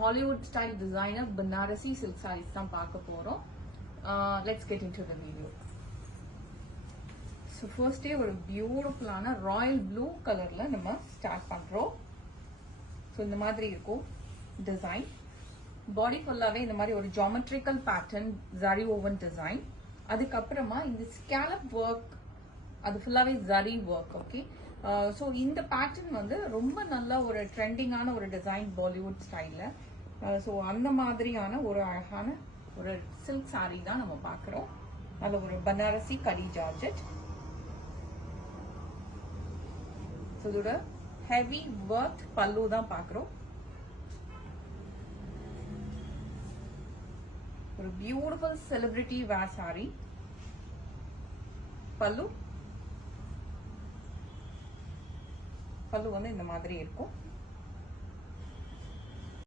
Hollywood style designer Banarasi silk sarees தான் பார்க்க போறோம். Let's get into the video. So first day ஒரு பியூட்டிஃபுல்லான ராயல் ப்ளூ கலர்ல நம்ம ஸ்டார்ட் பண்றோம். ஸோ இந்த மாதிரி இருக்கும் டிசைன். பாடி ஃபுல்லாவே இந்த மாதிரி ஒரு geometrical pattern zari woven design. அதுக்கப்புறமா இந்த ஸ்கேலப் ஒர்க் அது ஃபுல்லாவே ஜரி ஒர்க். ஓகே, ஸோ இந்த பேட்டர்ன் வந்து ரொம்ப நல்ல ஒரு ட்ரெண்டிங்கான ஒரு டிசைன் பாலிவுட் ஸ்டைல்ல. ஸோ அந்த மாதிரியான ஒரு அழகான ஒரு சில்க் சாரீ தான் நம்ம பார்க்குறோம். அதில் ஒரு பனாரசி கடி ஜார்ஜெட். ஸோ இதோட ஹெவி ஒர்க் பல்லு தான் பார்க்குறோம். ஒரு பியூட்டிஃபுல் செலிபிரிட்டி வேர் சாரி. பல்லு வந்து இந்த மாதிரி இருக்கும்.